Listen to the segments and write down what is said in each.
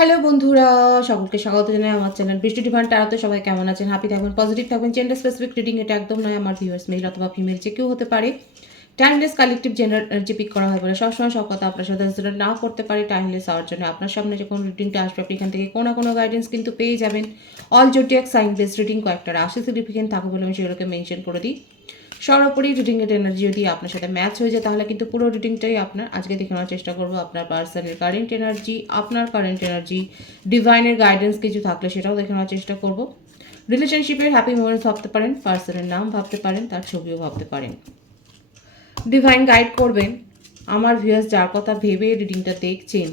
Hello বন্ধুরা, সকলকে স্বাগত জানাই আমার চ্যানেল বৃষ্টি ডিভাইন ট্যারোতে। সবাই কেমন আছেন? হ্যাপি থাকবেন, পজিটিভ থাকবেন। জেন্ডার স্পেসিফিক রিডিং এটা একদম নয়। আমার ভিউয়ার্স মেল অথবা ফিমেল যে কেউ হতে পারে। Timeless collective gender energy pick করা হয় বলে সবসময় সব কথা আপনার সাথে রেজোনেট নাও করতে পারে। টাইমলেস হওয়ার জন্য আপনার সামনে যখন রিডিংটা আসবে আপনি এখান থেকে কোনো না কোনো গাইডেন্স কিন্তু পেয়ে যাবেন। All zodiac sign base reading কয়েকটা রাশি সিগনিফিকেন্ট থাকে বলে আমি সেগুলোকে মেনশন করে দিই। সর্বোপরি রিডিংয়ের এনার্জি যদি আপনার সাথে ম্যাচ হয়ে যায় তাহলে কিন্তু পুরো রিডিংটাই আপনার। আজকে দেখে নেওয়ার চেষ্টা করবো আপনার পার্সনের কারেন্ট এনার্জি, আপনার কারেন্ট এনার্জি, ডিভাইনের গাইডেন্স কিছু থাকলে সেটাও দেখে নেওয়ার চেষ্টা করবো। রিলেশনশিপের হ্যাপি মোমেন্টস ভাবতে পারেন, পার্সনের নাম ভাবতে পারেন, তার ছবিও ভাবতে পারেন। ডিভাইন গাইড করবেন আমার ভিউয়ার্স যার কথা ভেবে রিডিংটা দেখছেন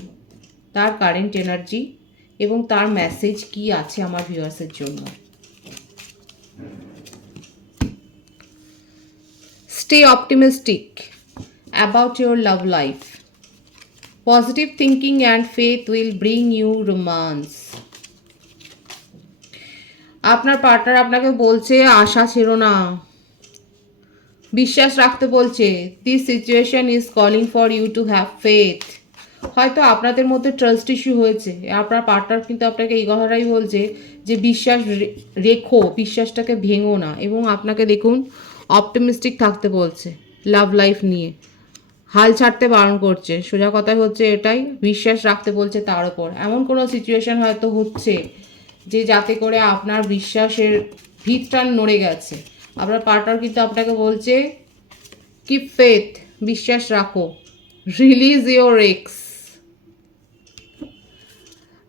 তার কারেন্ট এনার্জি এবং তার মেসেজ কি আছে আমার ভিউয়ার্সের জন্য। Stay optimistic about your love life. Positive thinking and faith will bring you romance. আপনার পার্টনার আপনাকে বলছে আশা ছিল না, বিশ্বাস রাখতে বলছে। This situation is calling for you to have faith. হয়তো আপনাদের মধ্যে ট্রাস্ট ইস্যু হয়েছে, আপনার পার্টনার কিন্তু আপনাকে এই কথাটাই বলছে যে বিশ্বাস রেখো, বিশ্বাসটাকে ভেঙো না, এবং আপনাকে দেখুন অপটিমিস্টিক থাকতে বলছে লাভ লাইফ নিয়ে। হাল ছাড়তে বারণ করছে, সোজা কথাই হচ্ছে এটাই, বিশ্বাস রাখতে বলছে তার ওপর। এমন কোনো সিচুয়েশন হয়তো হচ্ছে যে যাতে করে আপনার বিশ্বাসের ভিতটা নড়ে গেছে। আপনার পার্টনার কিন্তু আপনাকে বলছে কিপ ফেথ, বিশ্বাস রাখো, রিলিজ ইওর এক্স।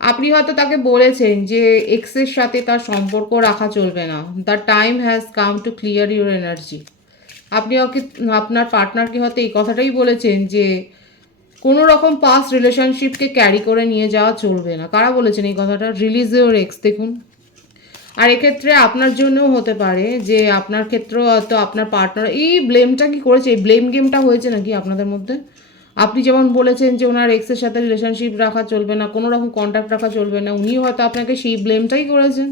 আপনি হয়তো তাকে বলেছেন যে এক্সের সাথে তার সম্পর্ক রাখা চলবে না। The time has come to clear your energy. আপনি ওকে, আপনার পার্টনারকে হয়তো এই কথাটাই বলেছেন যে কোনো রকম পাস্ট রিলেশনশিপকে ক্যারি করে নিয়ে যাওয়া চলবে না। কারা বলেছেন এই কথাটা? Release your x. দেখুন, আর এক্ষেত্রে আপনার জন্যও হতে পারে যে আপনার ক্ষেত্রেও হয়তো আপনার পার্টনার এই ব্লেমটা কি করেছে, এই ব্লেম গেমটা হয়েছে নাকি আপনাদের মধ্যে। আপনি যেমন বলেছেন যে ওনার এক্সের সাথে রিলেশনশিপ রাখা চলবে না, কোনো রকম কন্ট্যাক্ট রাখা চলবে না, উনিও হয়তো আপনাকে সেই ব্লেমটাই করেছেন।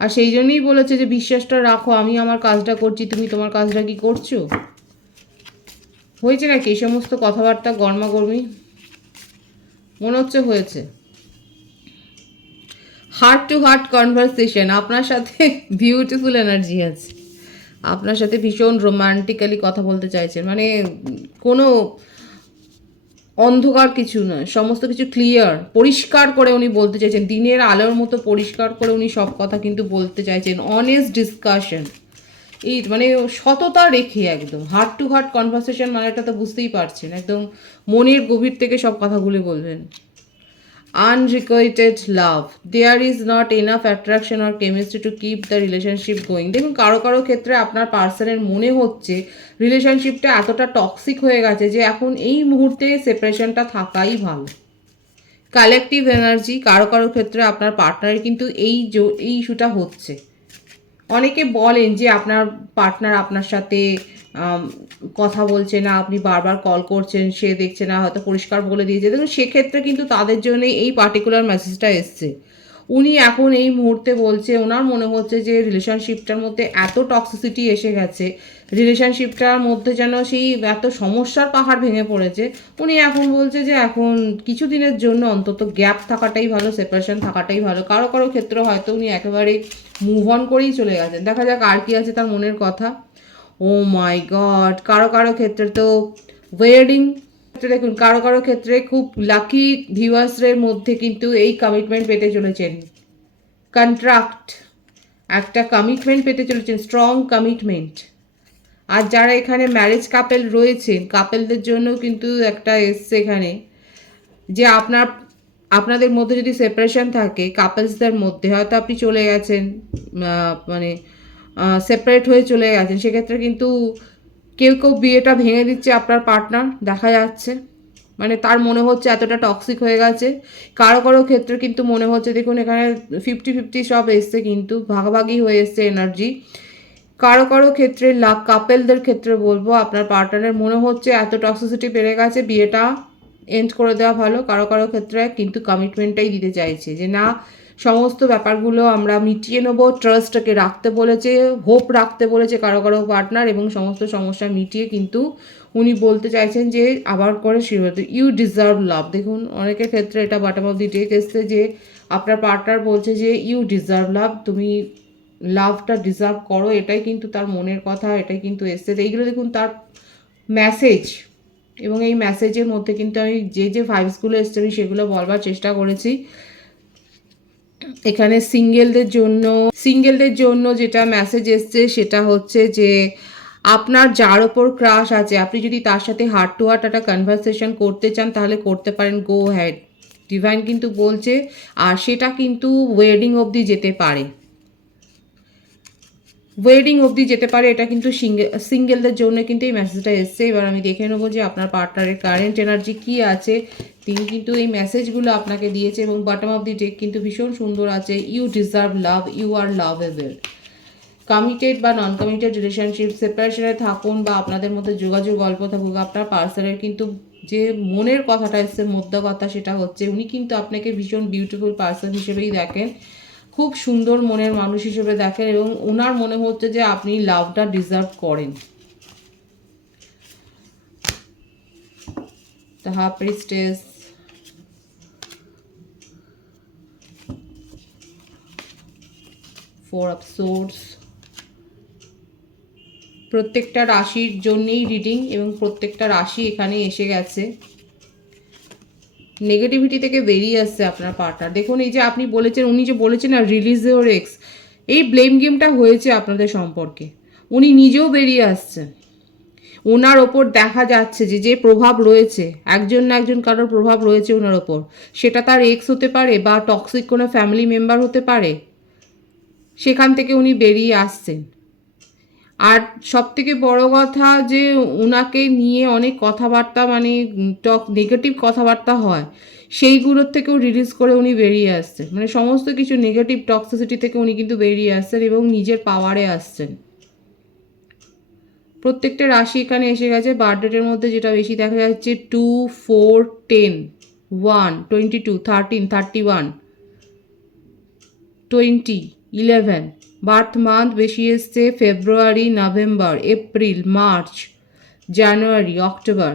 আর সেই জন্যই বলেছে যে বিশ্বাসটা রাখো, আমি আমার কাজটা করছি, তুমি তোমার কাজটা কি করছো। হয়েছে নাকি এই সমস্ত কথাবার্তা গরমাগর্মি? মনে হচ্ছে হয়েছে। হার্ট টু হার্ট কনভারসেশন আপনার সাথে, বিউটিফুল এনার্জি আছে, আপনার সাথে ভীষণ রোমান্টিক্যালি কথা বলতে চাইছেন। মানে কোনো অন্ধকার কিছু নয়, সমস্ত কিছু ক্লিয়ার, পরিষ্কার করে উনি বলতে চাইছেন, দিনের আলোর মতো পরিষ্কার করে উনি সব কথা কিন্তু বলতে চাইছেন। অনেস্ট ডিসকাশন, এই মানে সততা রেখে একদম হার্ট টু হার্ট কনভারসেশন, মানে এটা তো বুঝতেই পারছেন, একদম মনের গভীর থেকে সব কথাগুলো বলবেন। Unrequited love, there is not enough attraction আর chemistry to keep the relationship going. দেখুন, কারো কারো ক্ষেত্রে আপনার পার্সনের মনে হচ্ছে রিলেশনশিপটা এতটা টক্সিক হয়ে গেছে যে এখন এই মুহূর্তে সেপারেশনটা থাকাই ভালো। কালেকটিভ এনার্জি, কারো কারো ক্ষেত্রে আপনার পার্টনারের কিন্তু এই ইস্যুটা হচ্ছে। অনেকে বলেন যে আপনার পার্টনার আপনার সাথে কথা বলছে না, আপনি বারবার কল করছেন, সে দেখছে না, হয়তো পরিষ্কার বলে দিয়েছে। দেখুন, সেক্ষেত্রে কিন্তু তাদের জন্য এই পার্টিকুলার মেসেজটা এসছে। উনি এখন এই মুহূর্তে বলছে ওনার মনে হচ্ছে যে রিলেশনশিপটার মধ্যে এত টক্সিসিটি এসে গেছে, রিলেশনশিপটার মধ্যে যেন সেই এত সমস্যার পাহাড় ভেঙে পড়েছে। উনি এখন বলছে যে এখন কিছু দিনের জন্য অন্তত গ্যাপ থাকাটাই ভালো, সেপারেশন থাকাটাই ভালো। কারো কারো ক্ষেত্রে হয়তো উনি একেবারে মুভ অন করেই চলে গেছেন। দেখা যাক আর কি আছে তার মনের কথা। ও মাই গড, কারো কারো ক্ষেত্রে তো ওয়েডিং। দেখুন, কারো কারো ক্ষেত্রে খুব লাকি ভিউয়ার্সের মধ্যে কিন্তু এই কমিটমেন্ট পেতে চলেছেন, কন্ট্রাক্ট, একটা কমিটমেন্ট পেতে চলেছেন, স্ট্রং কমিটমেন্ট। আর যারা এখানে ম্যারেজ কাপেল রয়েছেন, কাপেলদের জন্য কিন্তু একটা এসছে এখানে যে আপনাদের মধ্যে যদি সেপারেশন থাকে কাপলসদের মধ্যে, হয়তো আপনি চলে গেছেন, মানে সেপারেট হয়ে চলে গেছেন, সেক্ষেত্রে কিন্তু কেউ কেউ বিয়েটা ভেঙে দিচ্ছে আপনার পার্টনার, দেখা যাচ্ছে। মানে তার মনে হচ্ছে এতটা টক্সিক হয়ে গেছে। কারো কারো ক্ষেত্রে কিন্তু মনে হচ্ছে, দেখুন এখানে 50-50 সব এসছে, কিন্তু ভাগাভাগি হয়ে এসছে এনার্জি। কারো কারো ক্ষেত্রে কাপেলদের ক্ষেত্রে বলবো আপনার পার্টনারের মনে হচ্ছে এত টক্সিসিটি বেড়ে গেছে, বিয়েটা এন্ড করে দেওয়া ভালো। কারো কারো ক্ষেত্রে কিন্তু কমিটমেন্টটাই দিতে চাইছে যে না, সমস্ত ব্যাপারগুলো আমরা মিটিয়ে নেবো, ট্রাস্টটাকে রাখতে বলেছে, হোপ রাখতে বলেছে কারো কারো পার্টনার, এবং সমস্ত সমস্যা মিটিয়ে কিন্তু উনি বলতে চাইছেন যে আবার করে ইউ ডিজার্ভ লাভ। দেখুন অনেকের ক্ষেত্রে এটা বটম অফ দি ডেক এসছে যে আপনার পার্টনার বলছে যে ইউ ডিজার্ভ লাভ, তুমি লাভটা ডিজার্ভ করো, এটাই কিন্তু তার মনের কথা, এটাই কিন্তু এসছে। এইগুলো দেখুন তার মেসেজ, এবং এই মেসেজের মধ্যে কিন্তু আমি যে ভাইবসগুলো এসছে আমি সেগুলো বলবার চেষ্টা করেছি। এখানে সিঙ্গেলদের জন্য যেটা মেসেজ এসছে সেটা হচ্ছে যে আপনার যার ওপর ক্রাশ আছে, আপনি যদি তার সাথে হার্ট টু হার্ট একটা কনভারসেশন করতে চান তাহলে করতে পারেন, গো হ্যাড। ডিভাইন কিন্তু বলছে, আর সেটা কিন্তু ওয়েডিং অবধি যেতে পারে, এটা কিন্তু সিঙ্গেলদের জন্য কিন্তু এই মেসেজটা এসছে। এবার আমি দেখে নেবো যে আপনার পার্টনারের কারেন্ট এনার্জি কি আছে। তিনি কিন্তু এই মেসেজগুলো আপনাকে দিয়েছে, এবং বটম অফ দি ডেক কিন্তু ভীষণ সুন্দর আছে। You deserve love, you are lovable. Committed বা নন কমিটেড রিলেশনশিপ, সেপারেশনে থাকুন বা আপনাদের মধ্যে যোগাযোগ অল্প থাকুক, আপনার পার্সনের কিন্তু যে মনের কথাটা এসছে, মধ্য কথা, সেটা হচ্ছে উনি কিন্তু আপনাকে ভীষণ বিউটিফুল পার্সন হিসেবেই দেখেন, খুব সুন্দর মনের মানুষ হিসেবে দেখেন, এবং ওনার মনে হচ্ছে যে আপনি লাভটা ডিজার্ভ করেন। The high priestess, four of swords. প্রত্যেকটা রাশির জন্যেই রিডিং, এবং প্রত্যেকটা রাশি এখানে এসে গেছে। নেগেটিভিটি থেকে বেরিয়ে আসছে আপনার পার্টনার। দেখুন এই যে আপনি বলেছেন, উনি যে বলেছেন না রিলিজ ইওর এক্স, এই ব্লেম গেমটা হয়েছে আপনাদের সম্পর্কে, উনি নিজেও বেরিয়ে আসছেন। ওনার ওপর দেখা যাচ্ছে যে প্রভাব রয়েছে, একজন না একজন কারোর প্রভাব রয়েছে ওনার ওপর, সেটা তার এক্স হতে পারে বা টক্সিক কোনো ফ্যামিলি মেম্বার হতে পারে, সেখান থেকে উনি বেরিয়ে আসছেন। আর সব থেকে বড় কথা যে ওনাকে নিয়ে অনেক কথাবার্তা, মানে নেগেটিভ কথাবার্তা হয়, সেইগুলোর থেকেও রিলিজ করে উনি বেরিয়ে আসছেন। মানে সমস্ত কিছু নেগেটিভ টক্সিসিটি থেকে উনি কিন্তু বেরিয়ে আসছেন এবং নিজের পাওয়ারে আসছেন। প্রত্যেকটা রাশি এখানে এসে গেছে। বার্থডেটের মধ্যে যেটা বেশি দেখা যাচ্ছে 2, 4, 10, 1, 22, 13, 31, 20, 11। বার্থ মান্থ বেশি এসছে ফেব্রুয়ারি, নভেম্বর, এপ্রিল, মার্চ, জানুয়ারি, অক্টোবর।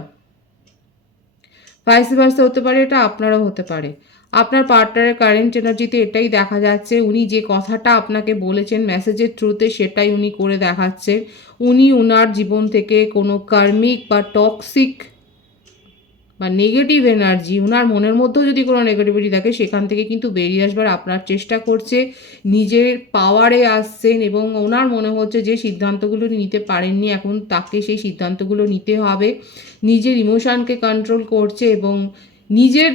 ভাইস ভার্সা হতে পারে, এটা আপনারও হতে পারে। আপনার পার্টনারের কারেন্ট এনার্জিতে এটাই দেখা যাচ্ছে, উনি যে কথাটা আপনাকে বলেছেন মেসেজের থ্রুতে সেটাই উনি করে দেখাচ্ছেন। উনি ওনার জীবন থেকে কোনো কার্মিক বা টক্সিক বা নেগেটিভ এনার্জি, ওনার মনের মধ্যেও যদি কোনো নেগেটিভিটি থাকে সেখান থেকে কিন্তু বেরিয়ে আসবার আপনার চেষ্টা করছে, নিজের পাওয়ারে আসছেন, এবং ওনার মনে হচ্ছে যে সিদ্ধান্তগুলো নিতে পারেননি, এখন তাকে সেই সিদ্ধান্তগুলো নিতে হবে। নিজের ইমোশনকে কন্ট্রোল করছে, এবং নিজের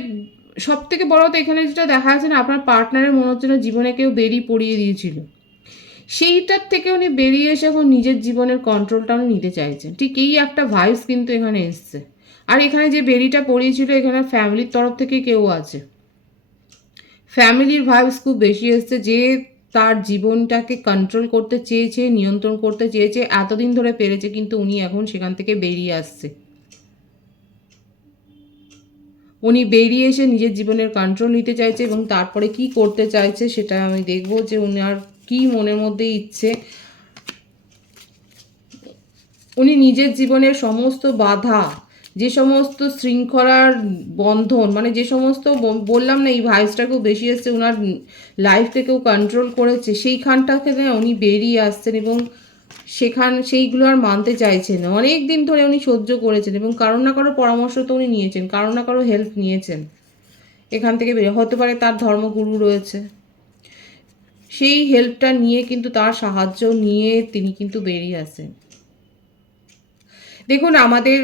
সব থেকে বড় তো এখানে যেটা দেখা যাচ্ছে না, আপনার পার্টনারের মনে হচ্ছে না জীবনে কেউ বেরিয়ে পড়িয়ে দিয়েছিল, সেইটার থেকে উনি বেরিয়ে এসে এখন নিজের জীবনের কন্ট্রোলটা উনি নিতে চাইছেন। ঠিক এই একটা ভাইবস কিন্তু এখানে এসছে। আর এখানে যে বেরিটা পড়িয়েছিল, এখানে ফ্যামিলির তরফ থেকে কেউ আছে, ফ্যামিলির ভাইবস খুব বেশি এসছে, যে তার জীবনটাকে কন্ট্রোল করতে চেয়েছে, নিয়ন্ত্রণ করতে চেয়েছে, এতদিন ধরে পেরেছে, কিন্তু উনি এখন সেখান থেকে বেরিয়ে আসছে। উনি বেরিয়ে এসে নিজের জীবনের কন্ট্রোল নিতে চাইছে, এবং তারপরে কি করতে চাইছে সেটা আমি দেখব, যে উনার কি মনের মধ্যে ইচ্ছে। উনি নিজের জীবনের সমস্ত বাধা, যে সমস্ত শৃঙ্খলার বন্ধন, মানে যে সমস্ত বললাম না এই ভাইসটা খুব বেশি এসছে, ওনার লাইফ থেকেও কন্ট্রোল করেছে, সেইখানটা থেকে উনি বেরিয়ে আসছেন, এবং সেইগুলো আর মানতে চাইছেন না। অনেক দিন ধরে উনি সহ্য করেছেন, এবং কারো না কারো পরামর্শ তো উনি নিয়েছেন, কারো না কারো হেল্প নিয়েছেন এখান থেকে বেরিয়ে। হতে পারে তার ধর্মগুরু রয়েছে, সেই হেল্পটা নিয়ে কিন্তু তার সাহায্য নিয়ে তিনি কিন্তু বেরিয়ে আসেন। দেখুন আমাদের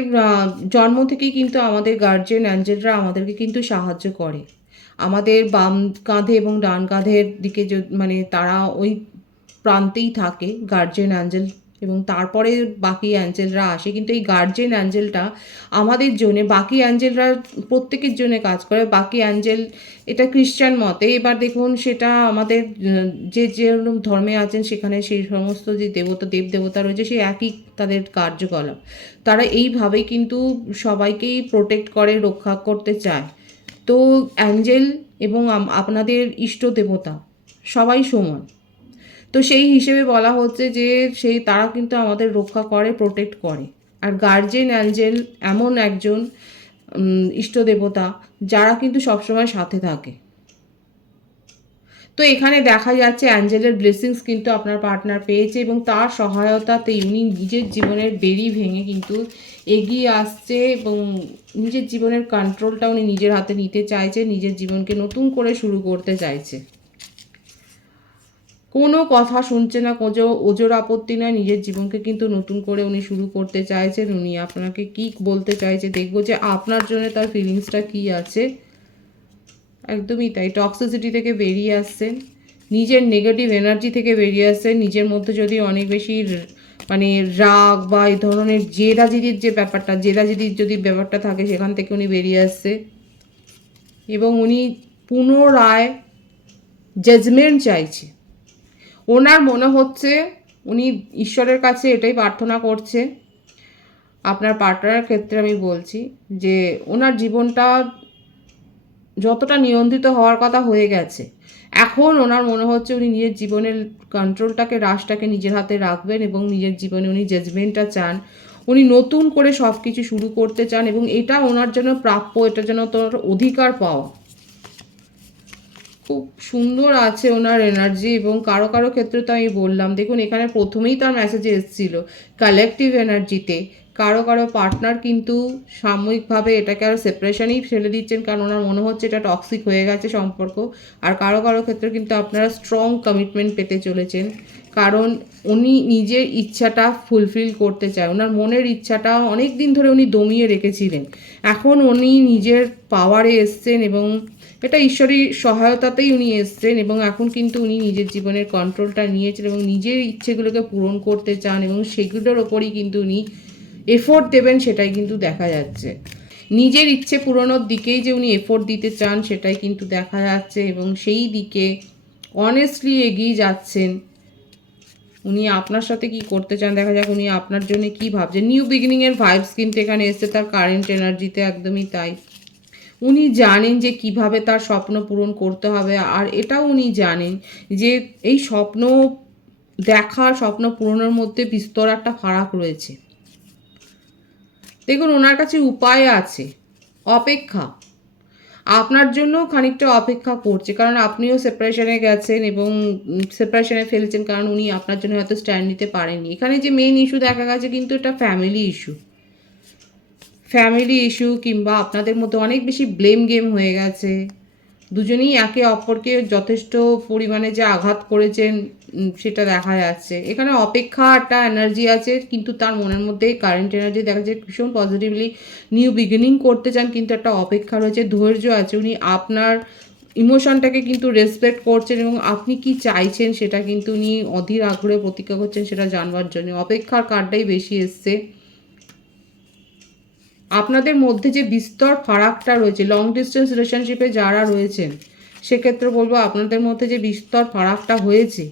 জন্ম থেকেই কিন্তু আমাদের গার্জিয়ান অ্যাঞ্জেলরা আমাদেরকে কিন্তু সাহায্য করে। আমাদের বাম কাঁধে এবং ডান কাঁধের দিকে মানে তারা ওই প্রান্তেই থাকে গার্জিয়ান অ্যাঞ্জেল, এবং তারপরে বাকি অ্যাঞ্জেলরা আসে। কিন্তু এই গার্জিয়ান অ্যাঞ্জেলটা আমাদের জন্য, বাকি অ্যাঞ্জেলরা প্রত্যেকের জন্য কাজ করে। বাকি অ্যাঞ্জেল এটা খ্রিস্টান মতে, এবার দেখুন সেটা আমাদের যে যেরকম ধর্মে আছেন সেখানে সেই সমস্ত যে দেবদেবতা রয়েছে সেই একই তাদের কার্যকলাপ। তারা এইভাবেই কিন্তু সবাইকেই প্রোটেক্ট করে, রক্ষা করতে চায়। তো অ্যাঞ্জেল এবং আপনাদের ইষ্ট দেবতা সবাই সমান। তো সেই হিসেবে বলা হচ্ছে যে তারা কিন্তু আমাদের রক্ষা করে, প্রোটেক্ট করে। আর গার্জিয়ান অ্যাঞ্জেল এমন একজন ইষ্ট দেবতা যারা কিন্তু সবসময় সাথে থাকে। তো এখানে দেখা যাচ্ছে অ্যাঞ্জেলের ব্লেসিংস কিন্তু আপনার পার্টনার পেয়েছে এবং তার সহায়তাতে উনি নিজের জীবনের বেড়ি ভেঙে কিন্তু এগিয়ে আসছে এবং নিজের জীবনের কন্ট্রোলটা উনি নিজের হাতে নিতে চাইছে, নিজের জীবনকে নতুন করে শুরু করতে চাইছে। কোনো কথা শুনছে না, ওজোর আপত্তি নয়, নিজের জীবনকে কিন্তু নতুন করে উনি শুরু করতে চাইছেন। উনি আপনাকে কি বলতে চাইছে দেখবো যে আপনার জন্য তার ফিলিংসটা কি আছে। একদমই তাই, টক্সিসিটি থেকে বেরিয়ে আসছেন, নিজের নেগেটিভ এনার্জি থেকে বেরিয়ে আসছেন। নিজের মধ্যে যদি অনেক বেশি মানে রাগ বা এই ধরনের জেদাজিদির যে ব্যাপারটা, জেদাজিদির যদি ব্যাপারটা থাকে সেখান থেকে উনি বেরিয়ে আসছে এবং উনি পুনরায় জাজমেন্ট চাইছে। ওনার মনে হচ্ছে উনি ঈশ্বরের কাছে এটাই প্রার্থনা করছে, আপনার পার্টনারের ক্ষেত্রে আমি বলছি, যে ওনার জীবনটা যতটা নিয়ন্ত্রিত হওয়ার কথা হয়ে গেছে, এখন ওনার মনে হচ্ছে উনি নিজের জীবনের কন্ট্রোলটাকে, রাশটাকে নিজের হাতে রাখবেন এবং নিজের জীবনে উনি জাজমেন্টটা চান। উনি নতুন করে সব কিছু শুরু করতে চান এবং এটা ওনার জন্য প্রাপ্য, এটা যেন তোর অধিকার পাওয়া। খুব সুন্দর আছে ওনার এনার্জি। এবং কারো কারো ক্ষেত্রে তো আমি বললাম, দেখুন এখানে প্রথমেই তার মেসেজে এসেছিল কালেকটিভ এনার্জিতে কারো কারো পার্টনার কিন্তু সাময়িকভাবে এটাকে আর সেপারেশনেই ফেলে দিচ্ছেন, কারণ ওনার মনে হচ্ছে এটা টক্সিক হয়ে গেছে সম্পর্ক। আর কারো কারো ক্ষেত্রে কিন্তু আপনারা স্ট্রং কমিটমেন্ট পেতে চলেছেন, কারণ উনি নিজের ইচ্ছাটা ফুলফিল করতে চায়। ওনার মনের ইচ্ছাটা অনেক দিন ধরে উনি দমিয়ে রেখেছিলেন, এখন উনি নিজের পাওয়ারে এসছেন এবং এটা ঈশ্বরী সহায়তাতেই উনি এসছেন এবং এখন কিন্তু উনি নিজের জীবনের কন্ট্রোলটা নিয়েছেন এবং নিজের ইচ্ছেগুলোকে পূরণ করতে চান এবং সেগুলোর ওপরই কিন্তু উনি এফোর্ট দেবেন, সেটাই কিন্তু দেখা যাচ্ছে। নিজের ইচ্ছে পূরণের দিকেই যে উনি এফোর্ট দিতে চান সেটাই কিন্তু দেখা যাচ্ছে এবং সেই দিকে অনেস্টলি এগিয়ে যাচ্ছেন। উনি আপনার সাথে কি করতে চান দেখা যাক, উনি আপনার জন্য কি ভাবছেন। নিউ বিগিনিংয়ের ভাইবস কিন্তু এখানে এসছে তার কারেন্ট এনার্জিতে, একদমই তাই। উনি জানেন যে কিভাবে তার স্বপ্ন পূরণ করতে হবে, আর এটাও উনি জানেন যে এই স্বপ্ন দেখা, স্বপ্ন পূরণের মধ্যে বিস্তর একটা ফারাক রয়েছে। দেখুন ওনার কাছে উপায় আছে, অপেক্ষা আপনার জন্য খানিকটা অপেক্ষা করছে, কারণ আপনিও সেপারেশনে গেছেন এবং সেপারেশনে ফেলছেন, কারণ উনি আপনার জন্য হয়তো স্ট্যান্ড নিতে পারেননি। এখানে যে মেইন ইস্যু দেখা গেছে কিন্তু এটা ফ্যামিলি ইস্যু কিংবা আপনাদের মধ্যে অনেক বেশি ব্লেম গেম হয়ে গেছে। দুজনেই একে অপরকে যথেষ্ট পরিমাণে যে আঘাত করেছেন সেটা দেখা যাচ্ছে। এখানে অপেক্ষা একটা এনার্জি আছে, কিন্তু তার মনের মধ্যে কারেন্ট এনার্জি দেখা যাচ্ছে ভীষণ পজিটিভলি নিউ বিগিনিং করতে চান, কিন্তু একটা অপেক্ষা রয়েছে, ধৈর্য আছে। উনি আপনার ইমোশনটাকে কিন্তু রেসপেক্ট করছেন এবং আপনি কি চাইছেন সেটা কিন্তু উনি অধীর আগ্রহে প্রতীক্ষা করছেন সেটা জানবার জন্য। অপেক্ষার কার্ডটাই বেশি এসছে। আপনাদের মধ্যে যে বিস্তর ফারাকটা রয়েছে, লং ডিস্টেন্স রিলেশনশিপে যারা রয়েছেন সেক্ষেত্রে বলবো আপনাদের মধ্যে যে বিস্তর ফারাকটা হয়েছে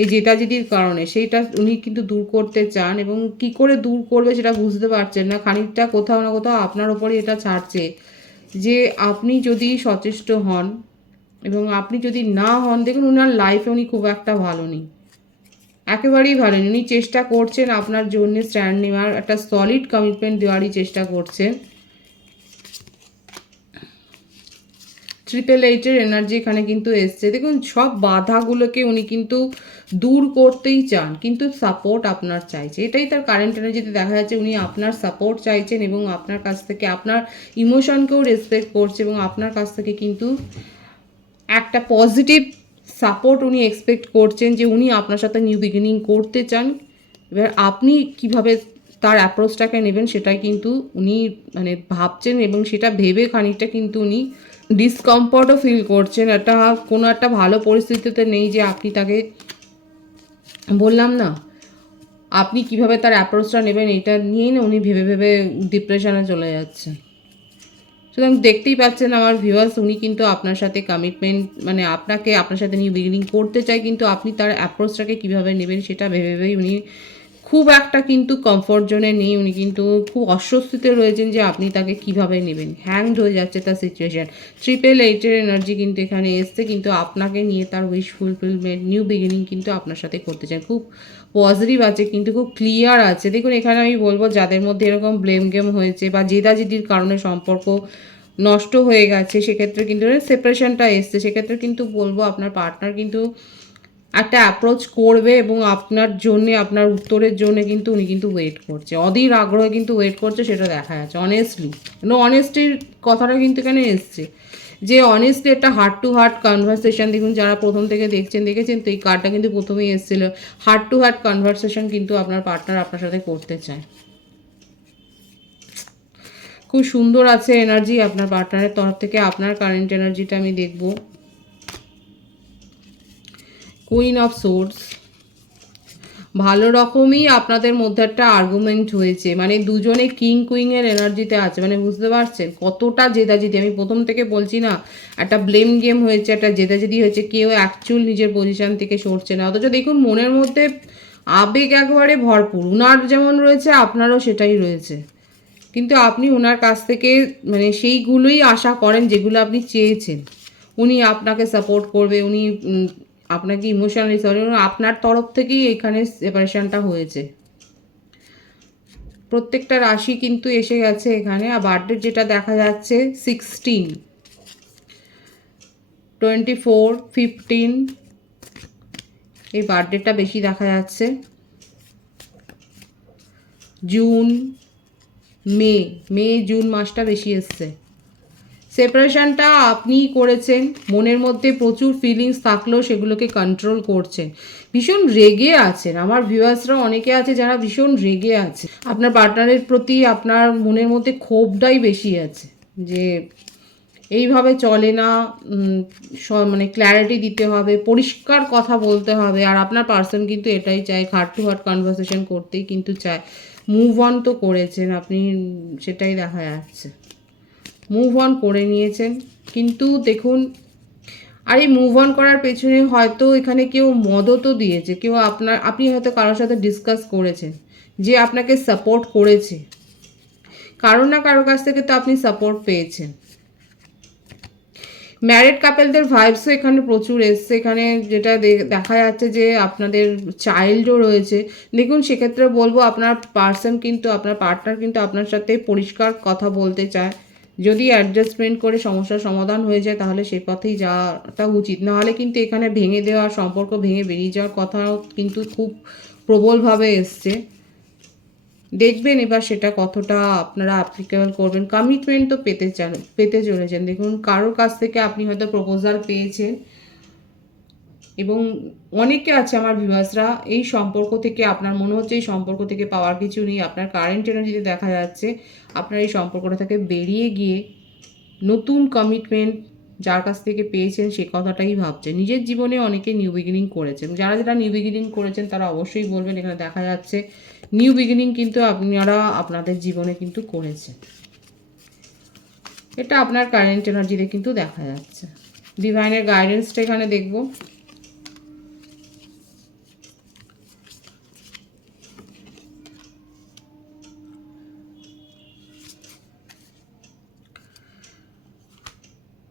এই জেদাজেদির কারণে, সেইটা উনি কিন্তু দূর করতে চান এবং কি করে দূর করবে সেটা বুঝতে পারছেন না। খানিকটা কোথাও না কোথাও আপনার ওপরই এটা ছাড়ছে যে আপনি যদি সচেষ্ট হন এবং আপনি যদি না হন, দেখুন ওনার লাইফে উনি খুব একটা ভালো নেই, একেবারেই ভালো নেই। উনি চেষ্টা করছেন আপনার জন্য স্ট্যান্ড নেওয়ার, একটা সলিড কমিটমেন্ট দেওয়ারই চেষ্টা করছেন। 888 এনার্জি এখানে কিন্তু এসছে। দেখুন সব বাধাগুলোকে উনি কিন্তু দূর করতেই চান, কিন্তু সাপোর্ট আপনার চাইছে, এটাই তার কারেন্ট এনার্জিতে দেখা যাচ্ছে। উনি আপনার সাপোর্ট চাইছেন এবং আপনার কাছ থেকে আপনার ইমোশনকেও রেসপেক্ট করছে এবং আপনার কাছ থেকে কিন্তু একটা পজিটিভ সাপোর্ট উনি এক্সপেক্ট করছেন যে উনি আপনার সাথে নিউ বিগিনিং করতে চান। এবার আপনি কিভাবে তার অ্যাপ্রোচটাকে নেবেন সেটাই কিন্তু উনি মানে ভাবছেন এবং সেটা ভেবে খানিকটা কিন্তু উনি ডিসকমফর্টও ফিল করছেন। কোনো একটা ভালো পরিস্থিতিতে নেই যে আপনি তাকে, বললাম না আপনি কিভাবে তার অ্যাপ্রোচটা নেবেন এটা নিয়েই না উনি ভেবে ভেবে ডিপ্রেশনে চলে যাচ্ছেন। সুতরাং দেখতেই পাচ্ছেন আমার ভিউয়ার্স, উনি কিন্তু আপনার সাথে কমিটমেন্ট মানে আপনার সাথে নিউ বিগিনিং করতে চায়, কিন্তু আপনি তার অ্যাপ্রোচটাকে কীভাবে নেবেন সেটা ভেবে ভেবেই উনি খুব একটা কিন্তু কমফর্ট জোনে নেই। উনি কিন্তু খুব অস্বস্তিতে রয়েছেন যে আপনি তাকে কিভাবে নেবেন। হ্যাংড হয়ে যাচ্ছে তার সিচুয়েশান। 888 এনার্জি কিন্তু এখানে এসছে, কিন্তু আপনাকে নিয়ে তার উইশ ফুলফিলমেন্ট নিউ বিগিনিং কিন্তু আপনার সাথে করতে চান। খুব পজিটিভ আছে, কিন্তু খুব ক্লিয়ার আছে। দেখুন এখানে আমি বলবো যাদের মধ্যে এরকম ব্লেম গেম হয়েছে বা জেদাজেদির কারণে সম্পর্ক নষ্ট হয়ে গেছে, সেক্ষেত্রে কিন্তু সেপারেশনটা এসছে, সেক্ষেত্রে কিন্তু বলবো আপনার পার্টনার কিন্তু একটা অ্যাপ্রোচ করবে এবং আপনার জন্যে, আপনার উত্তরের জন্য কিন্তু উনি কিন্তু ওয়েট করছে, অধীর আগ্রহে কিন্তু ওয়েট করছে, সেটা দেখা যাচ্ছে অনেস্টলি। অনেস্টির কথাটা কিন্তু এখানে এসছে যে অনেস্টলি একটা হার্ট টু হার্ট কনভারসেশন। দেখুন যারা প্রথম থেকে দেখেছেন তো এই কার্ডটা কিন্তু প্রথমেই এসেছিল। হার্ট টু হার্ট কনভারসেশন কিন্তু আপনার পার্টনার আপনার সাথে করতে চায়। খুব সুন্দর আছে এনার্জি আপনার পার্টনারের তরফ থেকে। আপনার কারেন্ট এনার্জিটা আমি দেখব। কুইন অফ সোর্স, ভালো রকমই আপনাদের মধ্যে একটা আর্গুমেন্ট হয়েছে, মানে দুজনে কিং কুইংয়ের এনার্জিতে আছে, মানে বুঝতে পারছেন কতটা জেদাজেদি। আমি প্রথম থেকে বলছি না, একটা ব্লেম গেম হয়েছে, একটা জেদাজেদি হয়েছে, কেউ অ্যাকচুয়াল নিজের পজিশন থেকে সরছে না। অথচ দেখুন মনের মধ্যে আবেগ একবারে ভরপুর, উনার যেমন রয়েছে আপনারও সেটাই রয়েছে, কিন্তু আপনি ওনার কাছ থেকে মানে সেইগুলোই আশা করেন যেগুলো আপনি চেয়েছেন। উনি আপনাকে সাপোর্ট করবে, উনি আপনাকে ইমোশনালি সরি, আপনার তরফ থেকেই এখানে সেপারেশনটা হয়েছে। প্রত্যেকটা রাশি কিন্তু এসে গেছে এখানে। আর বার্থডে যেটা দেখা যাচ্ছে 16, 24, 15, এই বার্থডেটা বেশি দেখা যাচ্ছে। জুন, মে জুন মাসটা বেশি এসছে। সেপারেশনটা আপনিই করেছেন, মনের মধ্যে প্রচুর ফিলিংস থাকলেও সেগুলোকে কন্ট্রোল করছেন। ভীষণ রেগে আছেন, আমার ভিউয়ার্সরা অনেকে আছে যারা ভীষণ রেগে আছে আপনার পার্টনারের প্রতি। আপনার মনের মধ্যে ক্ষোভটাই বেশি আছে যে এইভাবে চলে না, মানে ক্ল্যারিটি দিতে হবে, পরিষ্কার কথা বলতে হবে। আর আপনার পার্সন কিন্তু এটাই চায়, হার্ট টু হার্ট কনভারসেশন করতেই কিন্তু চায়। মুভ অন তো করেছেন আপনি, সেটাই দেখা যাচ্ছে, মুভ অন করে নিয়েছেন। কিন্তু দেখুন, আর এই মুভ অন করার পেছনে হয়তো এখানে কেউ মদতও দিয়েছে, কেউ আপনি হয়তো কারোর সাথে ডিসকাস করেছেন যে আপনাকে সাপোর্ট করেছে, কারো না কারো কাছ থেকে তো আপনি সাপোর্ট পেয়েছেন। ম্যারিড কাপেলদের ভাইবসও এখানে প্রচুর এসছে। এখানে যেটা দেখা যাচ্ছে যে আপনাদের চাইল্ডও রয়েছে। দেখুন সেক্ষেত্রে বলবো আপনার পার্সন কিন্তু, আপনার পার্টনার কিন্তু আপনার সাথে পরিষ্কার কথা বলতে চায়। যদি অ্যাডজাস্টমেন্ট করে সমস্যার সমাধান হয়ে যায় তাহলে সে পথেই যাওয়াটা উচিত। নাহলে কিন্তু এখানে ভেঙে দেওয়া, সম্পর্ক ভেঙে বেরিয়ে যাওয়ার কথাও কিন্তু খুব প্রবলভাবে এসছে। দেখবেন এবার সেটা কতটা আপনারা অ্যাপ্লিকেবল করবেন। কমিটমেন্ট তো পেতে চলেছেন। দেখুন কারোর কাছ থেকে আপনি হয়তো প্রপোজাল পেয়েছেন, এবং অনেকে আছে আমার ভিউয়ার্সরা এই সম্পর্ক থেকে, আপনার মনে হচ্ছে এই সম্পর্ক থেকে পাওয়ার কিছু নেই, আপনার কারেন্ট এনার্জিতে দেখা যাচ্ছে আপনার এই সম্পর্কটা থেকে বেরিয়ে গিয়ে নতুন কমিটমেন্ট যার কাছ থেকে পেয়েছেন সে কথাটাই ভাবছেন। নিজের জীবনে অনেকে নিউ বিগিনিং করেছেন, যারা নিউ বিগিনিং করেছেন তারা অবশ্যই বলবেন। এখানে দেখা যাচ্ছে নিউ বিগিনিং কিন্তু আপনারা আপনাদের জীবনে কিন্তু করেছেন, এটা আপনার কারেন্ট এনার্জিতে কিন্তু দেখা যাচ্ছে। ডিভাইনের গাইডেন্সটা এখানে দেখব।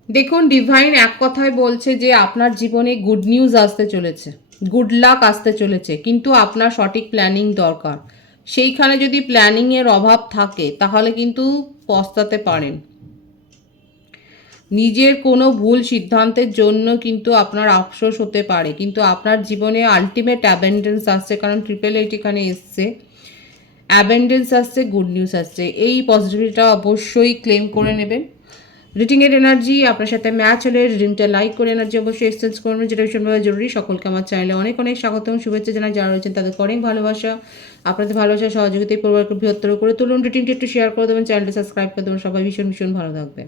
দেখুন ডিভাইন এক কথায় বলছে যে আপনার জীবনে গুড নিউজ আসতে চলেছে, গুড লাক আসতে চলেছে, কিন্তু আপনার সঠিক প্ল্যানিং দরকার। সেইখানে যদি প্ল্যানিংয়ের অভাব থাকে তাহলে কিন্তু পস্তাতে পারেন। নিজের কোনো ভুল সিদ্ধান্তের জন্য কিন্তু আপনার আফসোস হতে পারে, কিন্তু আপনার জীবনে আলটিমেট অ্যাবেন্ডেন্স আসছে, কারণ 888 এখানে এসছে, অ্যাবেন্ডেন্স আসছে, গুড নিউজ আসছে। এই পজিটিভিটিটা অবশ্যই ক্লেম করে নেবেন। রিডিংয়ের এনার্জি আপনার সাথে ম্যাচ হলে রিডিংটা লাইক করে এনার্জি অবশ্যই এক্সচেঞ্জ করবেন, যেটা ভীষণভাবে জরুরি। সকলকে আমার চ্যানেলে অনেক অনেক স্বাগতম, শুভেচ্ছা জানাই। যারা রয়েছেন তাদের অনেক ভালোবাসা, আপনাদের ভালোবাসা সহযোগিতায় পরিবারকে বৃহত্তর করে তুলুন। রিডিংটি একটু শেয়ার করে দেবেন, চ্যানেলটি সাবস্ক্রাইব করে দেবেন। সবাই ভীষণ ভীষণ ভালো থাকবেন।